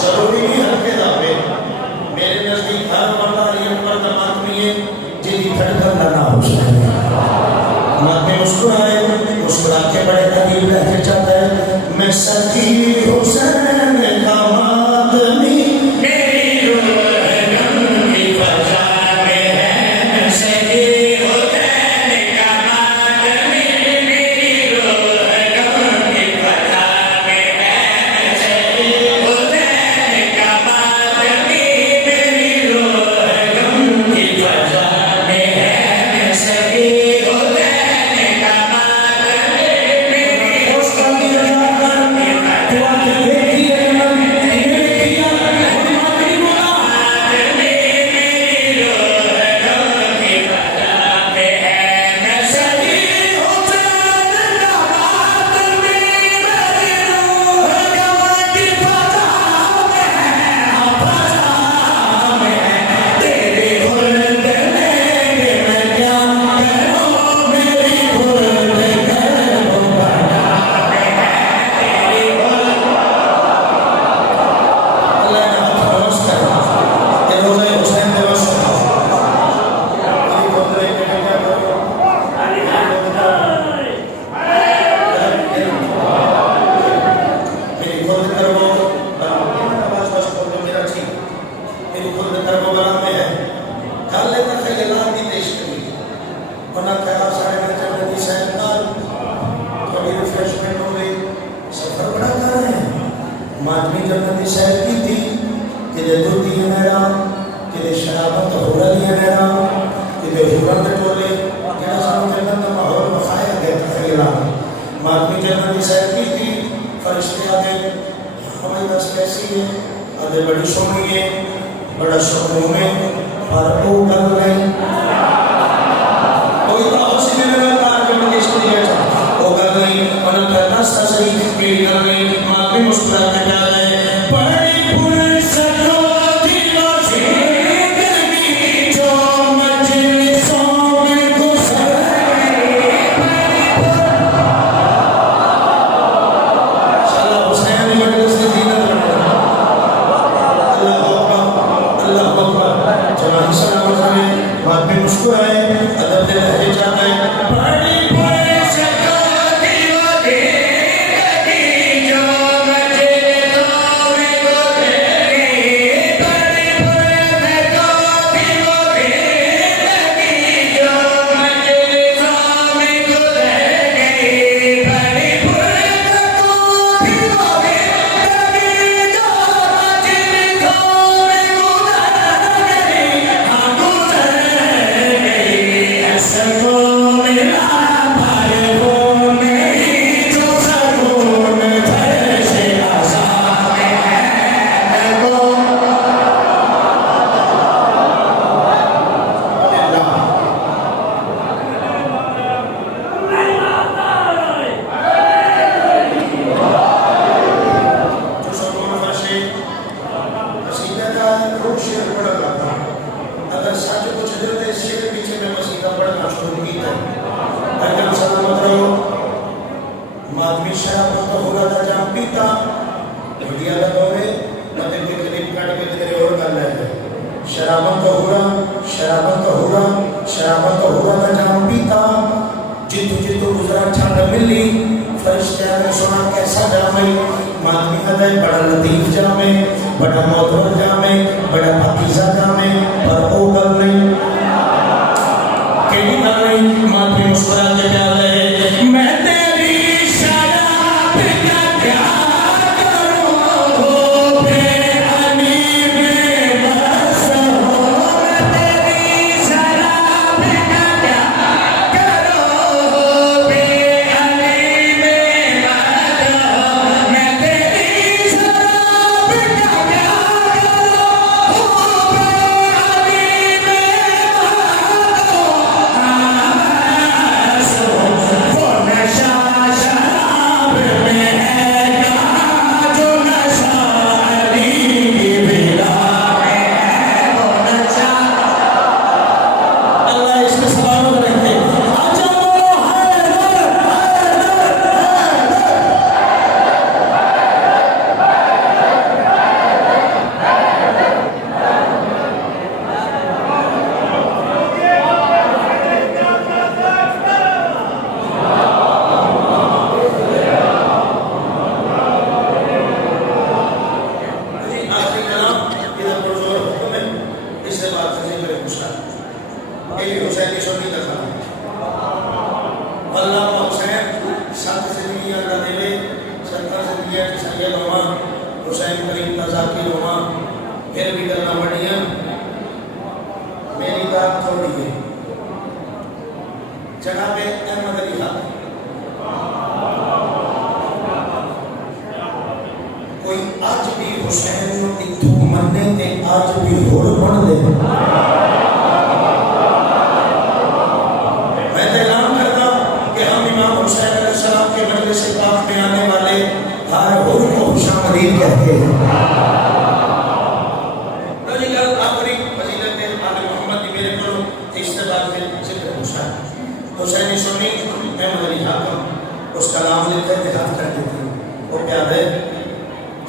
जरूरी नहीं हल्के दावे मेरे नजदीक हर वाला माधवी जन्नती शहर की थी कि दूधी है मेरा कि शराबत हो रही है मेरा कि हुरम टोले क्या सब जन्नत का माहौल बखाया गया तखैला माधवी जन्नती शहर की थी फरिश्ते आ गए हमारी बस कैसी है अरे बड़ी सोनी है बड़ा सुकून है पर वो कर रहे कोई तो उसी में लगा तार के मुझे इसको दिया था वो कर रही उन्होंने कहना सही के कर रही माधवी मुस्कुरा के जा रहे बड़ी फुर्सतों की जिंदगी जो मजलिसों में गुजर शाला हुसैन ने मजलिस की जीनत अल्लाह अकबर चलो सलाम करें माधवी मुस्कुराए अदब से लहजे जाता है बड़ी माधवी शराबत का होगा था जहाँ पीता मीडिया लगावे नते के करीब काट के तेरे और कर ले शराबत का होगा था जहाँ पीता जितु गुजरा छांड मिली फरिश्ते ने सुना कैसा जामे माधवी कहता है बड़ा लतीफ जामे बड़ा मोहतर जामे बड़ा पाकीज़ा जामे पर वो गल नहीं केडी गल नहीं माधवी मुस्कुरा के कह रहे मैं जेठ सैयद होवा हुसैन करीम का जाकिर होवा फिर भी गल्लां बड़ियां मेरी बात थोड़ी है जनाबे अहमद अली खान कोई आज भी हुसैन इत्थों मन्ने ते आज भी होड़ बन दे मैं ऐलान करता कि हम इमाम हुसैन अलैहिस्सलाम के मजलिस पाक में आने वाले हर होड़ को खुशामदीद कहते हैं। रजील आखिरी फजीलत आले मोहम्मद की मेरे को इसके बाद में जिक्र हुसैन हुसैनी सुन्नी अहमद अली हाकिम उसका नाम लेकर इतिहाद कर देते हैं। वो क्या है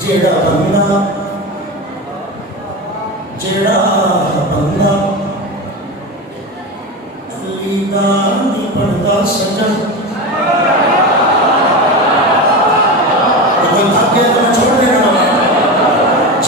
जेड़ा बंदा अली दा नहीं पढ़दा सजन कोई भाग्य तो छोड़ देना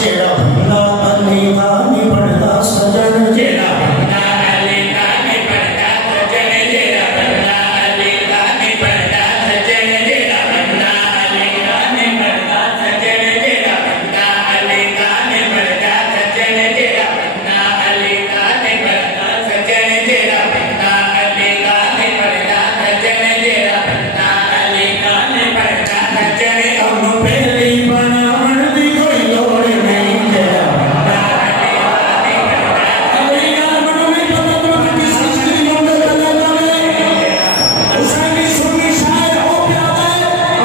जेड़ा बंदा अली दा नहीं पढ़दा सजन जेड़ा बंदा अली दा नहीं पढ़दा सजन जेड़ा बंदा अली दा नहीं पढ़दा सजन जेड़ा बंदा अली दा नहीं पढ़दा सजन जेड़ा बंदा अली दा नहीं पढ़दा सजन जेड़ा बंदा अली दा नहीं पढ़दा सजन जेड़ा बंदा अली दा नहीं पढ़दा सजन जेड़ा बंदा अली दा नहीं पढ़दा सजन ओनू पहली बनावण दी कोई लोड़ नहीं जेड़ा बंदा अली दा नहीं पढ़दा अली दा मनो में पता तो किस चीज मुंडे लगा जावे हुसैनी सुन्नी शायर हो प्यादा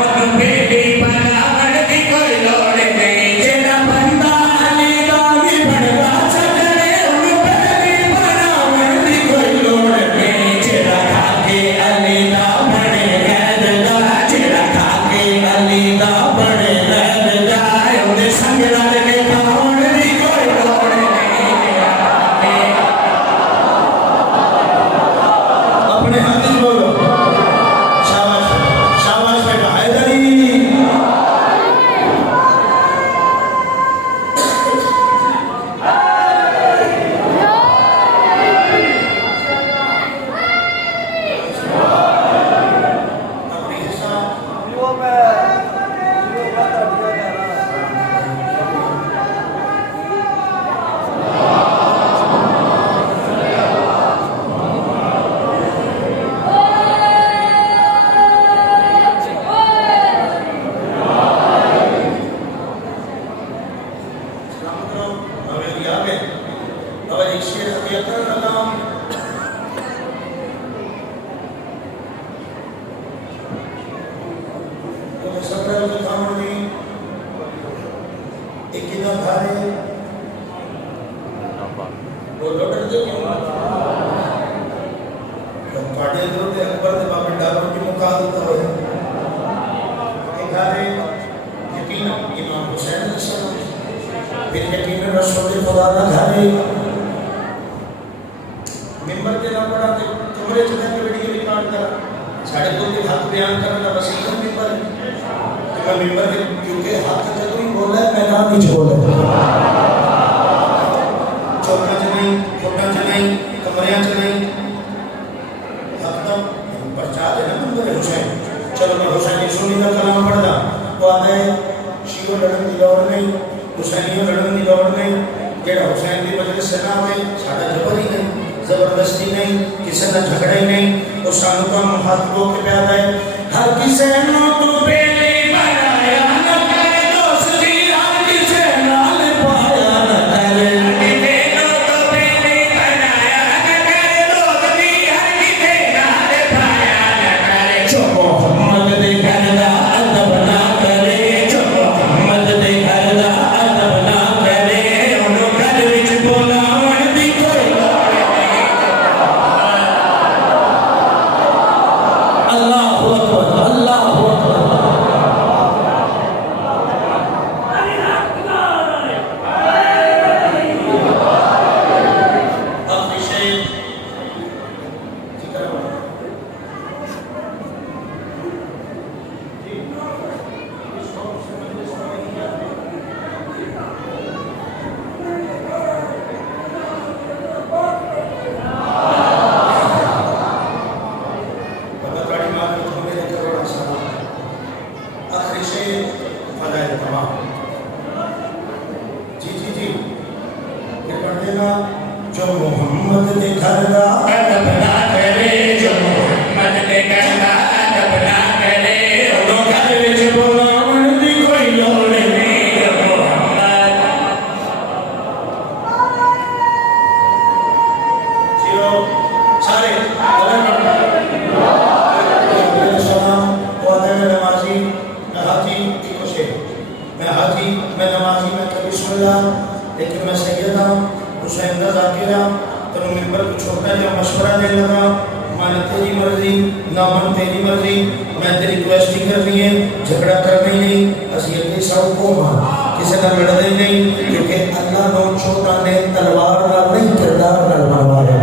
ओनू पहली बनावण दी कोई लोड़ नहीं जेड़ा बंदा अली दा नहीं पढ़दा सजन ओनू पहली बनावण दी कोई लोड़ नहीं जेड़ा खाके अली दा बने रहदा जेड़ा खाके अली दा बने रहदा ओदे संग रल के खाण दी कोई लोड़ नहीं अपने हाथ में बोलो शाबाश शाबाश बेटा हैदरी अपनी हिसाब सलाम करो हवेली आगे अब एक शेर हकीकत लगा तो सफर के काम में एक ही ना भारे वो लोटर जो क्यों पाटे दो ते अकबर दे बाप डालो की मुकाद होता है एक भारे यकीन इमाम हुसैन अलैहिस्सलाम फिर यकीन रसूल खुदा ना घरे मिंबर के ना पड़ा ते कमरे च जाके वीडियो रिकॉर्ड करा साढ़े को के हक बयान करना वसीला मिंबर तो मिंबर के क्योंकि हक जब ही बोला है मैदान में बोला है चौका च नहीं कोटा च नहीं कमरिया च नहीं हक तो प्रचार है ना मिंबर हुसैन चलो मैं हुसैनी सुन्नी का कलाम पढ़दा तो आता है शियो लड़न की दौड़ नहीं हुसैनियों लड़न की दौड़ नहीं जेड़ा हुसैन की मजलिस से ना होए साडा जबर ही नहीं जबरदस्ती नहीं किसी ना झगड़े नहीं और सानू का हाथ को के प्यार है हर किसे नो तू बेली बनाया न करे दोस्ती हर किसे नाल पाया न करे किसे नो तू बेली बनाया न करे दोस्ती हर किसे नाल पाया न करे जो मोहम्मद दे घर दा अदब ना करे जो मोहम्मद दे घर दा अदब ना करे ओनू घर विच बोलावण दी कोई लोड़ नहीं अल्लाहु अकबर फजाइल तमाम। जी जी जी ये पढ़ देना। जो मोहम्मद के घर का अदब ना करे, जो मोहम्मद के घर का अदब ना करे, तो घर विच बुलावन दी कोई लोड़ नहीं। जो मोहम्मद जियो सारे सलाम वादे में नमाजी मैं हाजी की खुशी मैं हाजी मैं नमाजी मैं बिस्मिल्लाह, लेकिन मैं सैयदा हुसैन का जाकिरा तेन मिंबर को छोटा जो मशवरा दे लगा, मन तेरी मर्जी ना मन तेरी मर्जी, मैं तेरी रिक्वेस्ट ही करनी है, झगड़ा करना ही नहीं। असि अगे सब को किसी का लड़ते ही नहीं, क्योंकि अल्लाह नो छोटा ने तलवार का नहीं किरदार का मारवाया।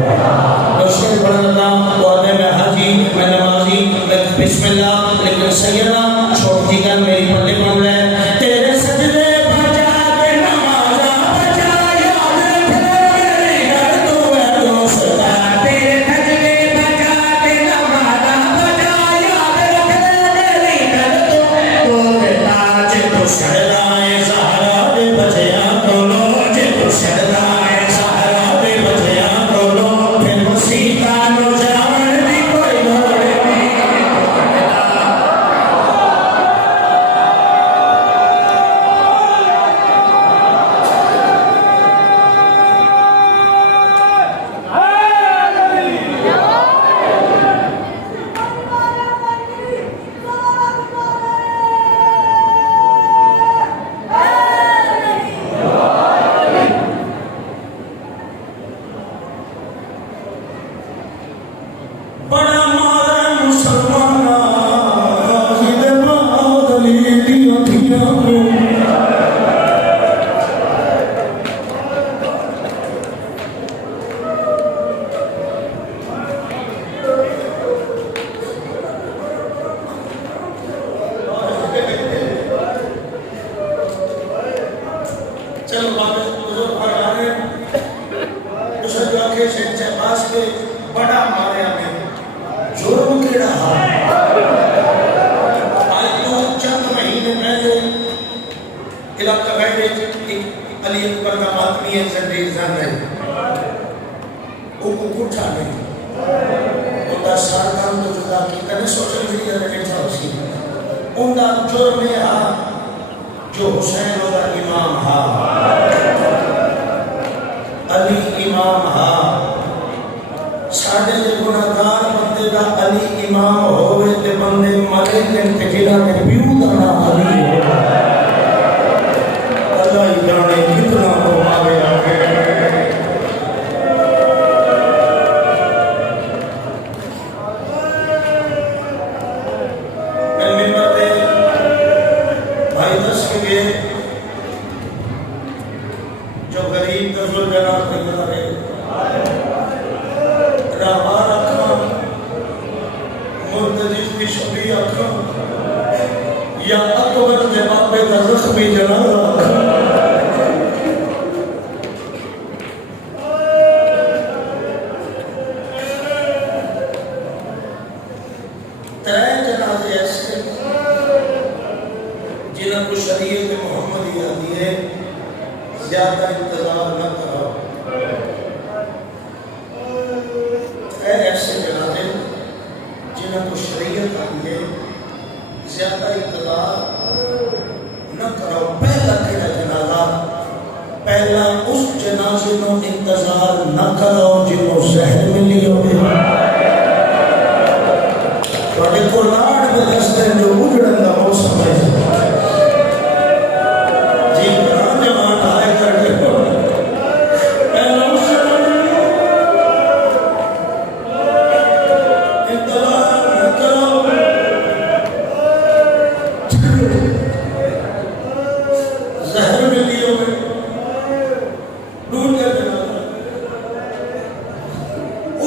शेर पढ़ लगा वादे में हाजी मैं नमाजी मैं बिस्मिल्लाह, लेकिन सैयदा छोटी गल मेरी पल्ले बन ले तेरे सजदे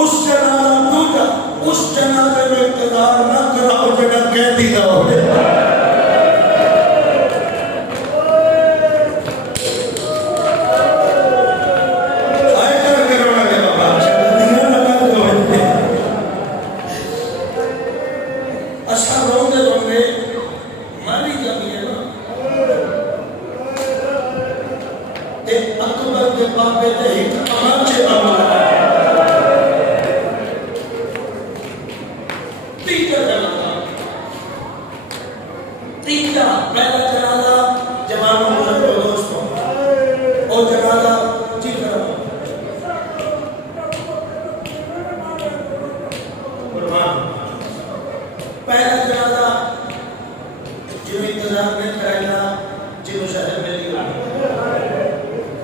उस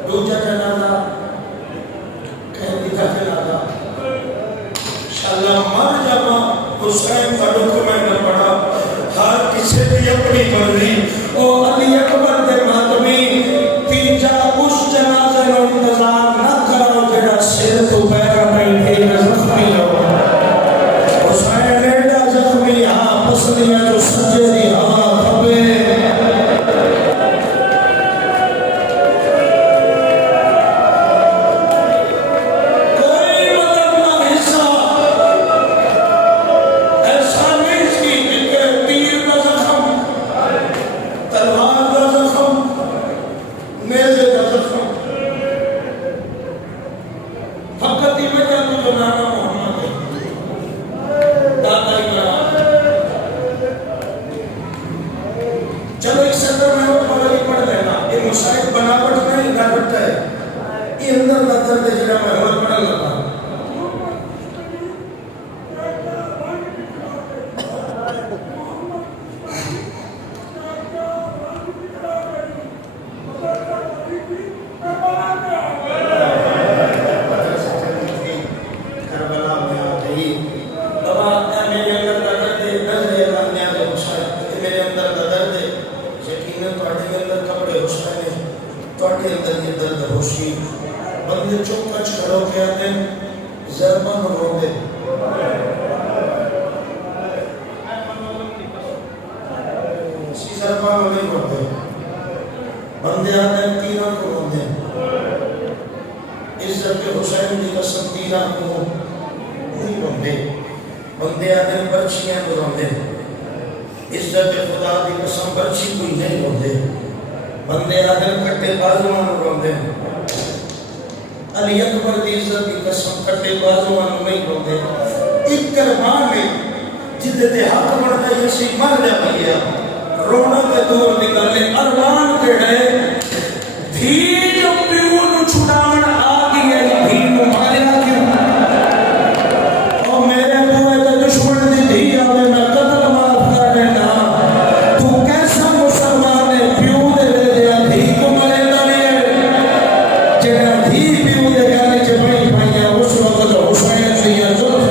दूजा जनाजा कहती का जनाजा शाला मर जावा हुसैन का डॉक्यूमेंट पढ़ा हर किसी की अपनी मर्जी ओ अली अकबर के मातमी तीजा उस जनाजे का इंतजार न करो जेड़ा सिर तो पैर में थे जख्मी हो हुसैन एडा जख्मी हां पसलियां जो सजे दी हां खबे अली अकबर की इज्जत की कसम कट्टे बाजुआं नहीं बोलते एक कुर्बान ने जिद्दे ते हक बनदा ये सी मर जा गया रोना ते दूर दी गल है अरमान केड़े धी जो पियो नु छुड़ावन आ गई है धी नु मारिया क्यों ओ मेरे बुए ते दुश्मन दी धी आवे मैं कतल माफ कर देना तू कैसा मुसलमान है पियो दे दिया धी को मरेंदा नहीं जेड़ा धी पियो दे गाने च बड़ी भाईया उस वक्त हुसैन दिया जुल्म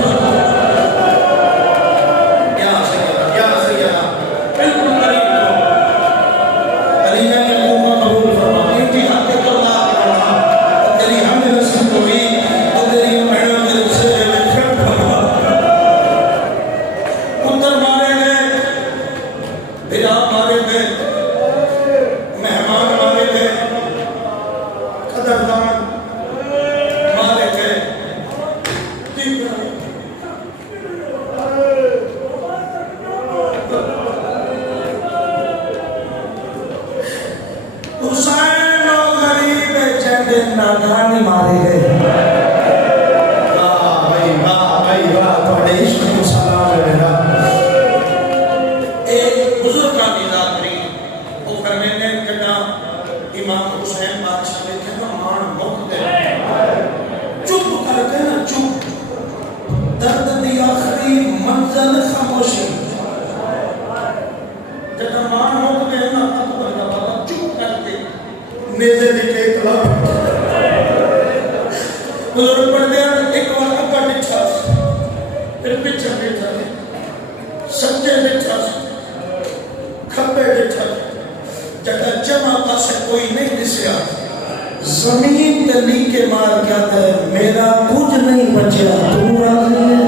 जमीन पे लीके मार क्या है मेरा कुछ नहीं बचा तू राजी है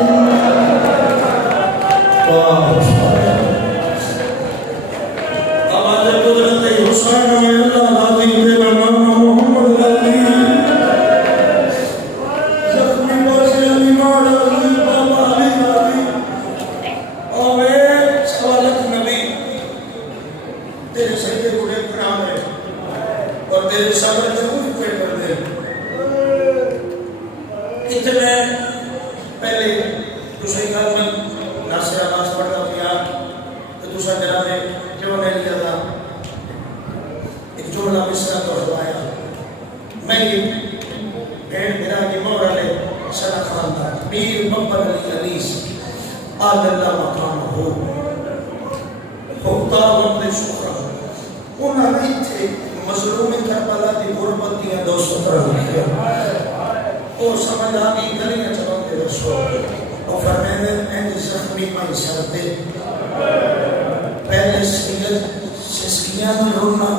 आवाज़ कुदरत हुसैन में अल्लाह राजी मेरा नाम मोहम्मद अली जख्मी बाजी अली मार अली बाबा अली राजी ओए सवालत नबी तेरे सही बुढ़े प्रणाम है और तेरे सब्र इतने पहले दूसरी गल में नासिर आवाज पढ़ता पिया तो दूसरा मेरा ने क्यों नहीं लिया था एक जोड़ा मिसरा तो हवाया मैं ये भेड़ मेरा की मोहरा ले सदा खान था मीर बब्बर अली अनीस आदल्ला मकाम होता वंदे शुक्र उन्होंने इतने मजलूम करबला दी गुरबत दी 217 लिखिया ओ समझ आ गई गलियां चलाते रसो ओ फरमाने एंड जख्मी माई सरते पहले सिस्कियां में रोना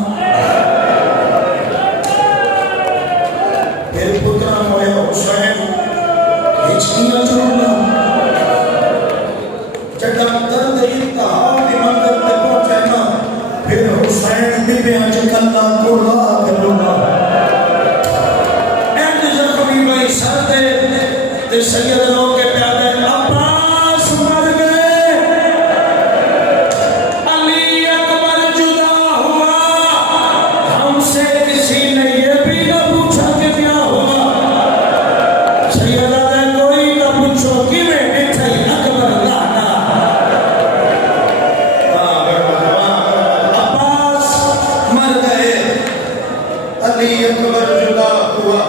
फिर पुत्रा मोए हुसैन हिचकियां रोना जब दर्द इंतहा दी मंजिल पे पहुंचे ना फिर हुसैन बीबी अजकल्ला कोला के रोना एंड जख्मी माई सरते ते सैयद लोग के प्यादे अब्बास मर गए अली अकबर जुदा हुआ हमसे किसी ने ये भी न पूछा कि क्या हुआ सैयद ने कोई न पूछो कि मैं बैठा अकबर लाना अब्बास मर गए अली अकबर जुदा हुआ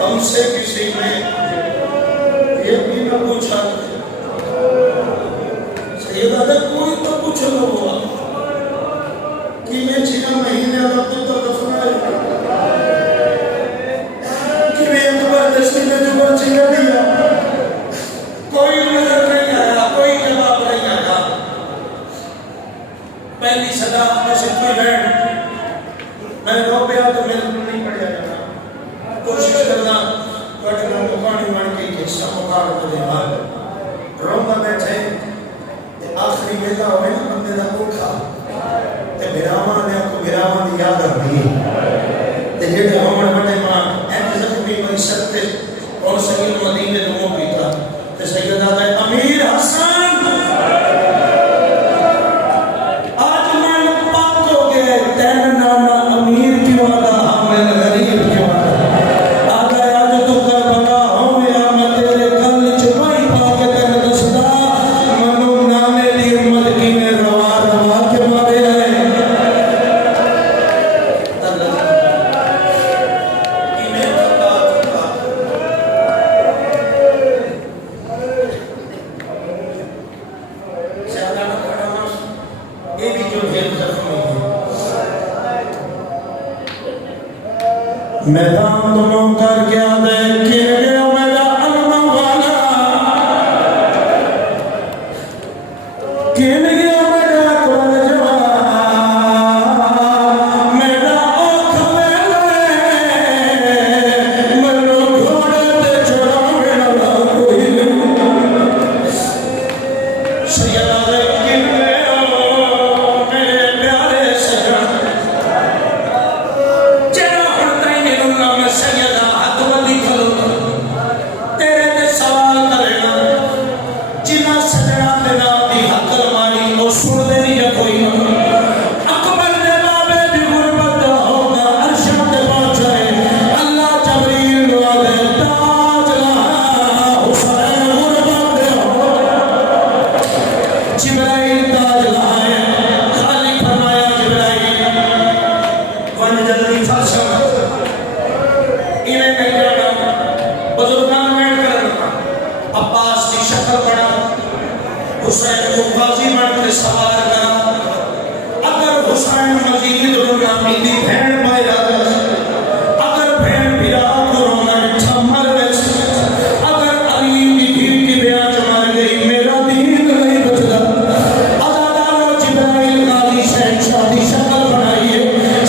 हमसे किसी ने ये भी न पूछा सैयदा ने कोई तो पूछ न हुआ कि मैं 6 महीने का पुत्र दफनाया कि मैं अकबर दस्ती में जो बच्चे न दिया कोई नजर नहीं आया कोई जवाब नहीं आया पहली सदा में से कोई बहन मैं रो गया तो मेरे को नहीं पड़िया जाना कोशिश करना कटना पानी मान के हिस्सा मुकार करे हाल रोंदा बैठे ते आखिरी वेला होवे ना बंदे दा भूखा ते बिरामा ने आपको बिरामा दी याद आती है ते जेड़े होमण बड़े मां एंड जख्मी मई सकते और सैयद मदीने लोगों की था ते सैयद आदा अमीर हसन आज मन पाक हो गए तेन नाना अमीर क्यों आदा मैं गरीब क्यों आदा आज तू करबला हो या मैं तेरे गल च पाई पाके तेन दसदा मनु नाने दी उम्मत की ने रवा रवा के मारे है अल्लाह इने बता ज्यादा न पढ़ना ये भी जो खेल खत्म है मैदान दोनों कर गया दे किन गया मेरा अनमा वाला किन गया मेरा कौन जवान मेरा ओख मेले मनो घोड़े पे चढ़ावे वाला कोई नहीं सैयदा दे किन गया मेरे प्यारे सजन जरा हड़ता ही नहीं ना मैं सैयदा हतवली खलो तेरे ते सवाल करेना जिना सजना दे नाम दी हकल मारी ओ सुन दे नहीं कोई ना अकबर दे बाबे दी गुरबत होगा अर्शा ते पहुंचे अल्लाह जबरील वाले ताज ला हुसैन गुरबत दे हो जिब्राइल ताज लाए खाली फरमाया जिब्राइल वन जल्दी फरशा इन्हें नहीं जाना बुजुर्गां में करना अब्बास की शक्ल बना हुसैन को गाजी बनकर सवार करा अगर हुसैन मजीद रोना मिली भैन भाई अगर भैन बिरा को रोना मर गए अगर अली की ब्याज मर गई मेरा दीन नहीं बचता अदादारो जिब्राइल गाजी शहंशाह दी शक्ल बनाइए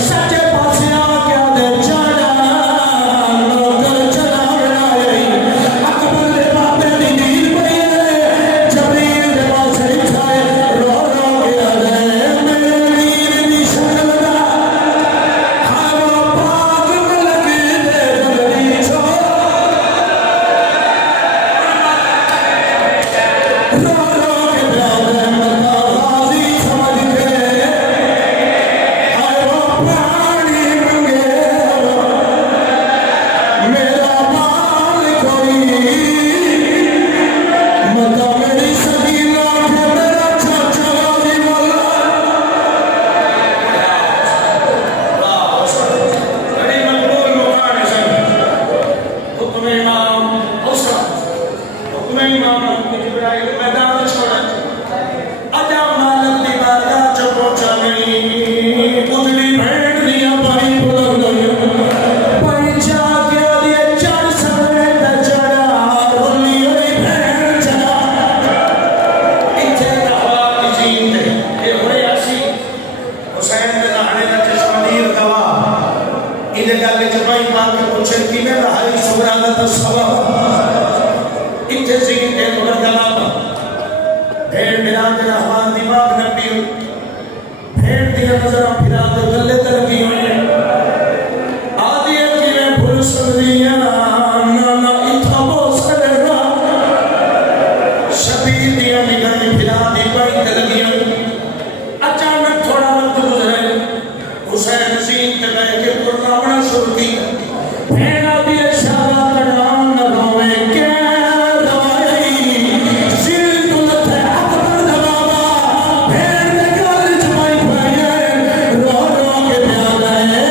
सच्चे पासे आ क्या दे चढ़ा नौकर चढ़ा बनाए अकबर दे बाबे दी दीन पई जबरील दे पासे उठाए रो रो गया दे मेरे वीर दी शक्ल दा हवा पाक में लगी दे जबरी छो रो रो के प्यारे मता गाजी समझ के हाय वो पानी मंगे मेरा माल कोई मता मेरी सकीना के मेरा चाचा गाजी वाला बड़ी मकबूल मुकान है हुक्म इमाम हुसैन हुक्म इमाम जिब्राइल मैदान छोड़ा अजा मालक दी बारगाह च पहुंचा नहीं उजली भेड़ इधर गल चपाई मार के पूछे कि मैं रहाई सुबरा का सबब इतने सी के मगर जनाब भेड़ मिला के रहमान दिमाग नबी भेड़ दिया नजर फिरा के गले तरकी हुई आदि कि मैं भूल सकदियां ना ना इतना बहुत सरेगा शबीर दिया निगाह फिरा दी पाई तरकियां अचानक थोड़ा वक्त गुजरे हुसैन नसीम ते बैठ के पुरनावना शुरू की भेड़ा भी इशारा करना न रोवे के रोई सिर दुलत अकबर दबावा भेड़ ने गल जमाई पाए रो रो के प्याला है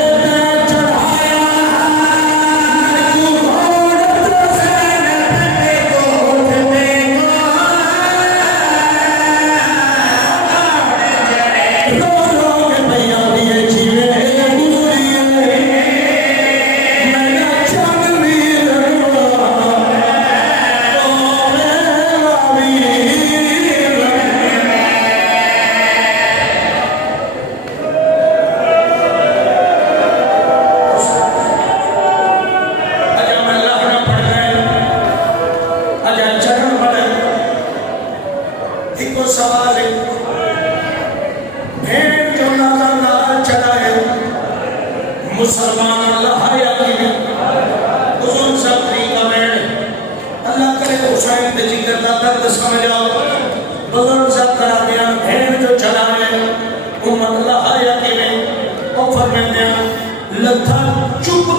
चढ़ाया तू औरत से ने को उठने को रो रो के भैया दिए जीवे सवाल है भेड़ जो नाज़ा चढ़ाए मुसलमान अल्लाह या की हुजूर सब तरीका में अल्लाह करे हुसैन के जिक्र का दर्द समझ आओ बुजुर्ग सब करा दिया भेड़ जो चढ़ाए उम्मत अल्लाह या की में और फरमाते हैं लथा चुप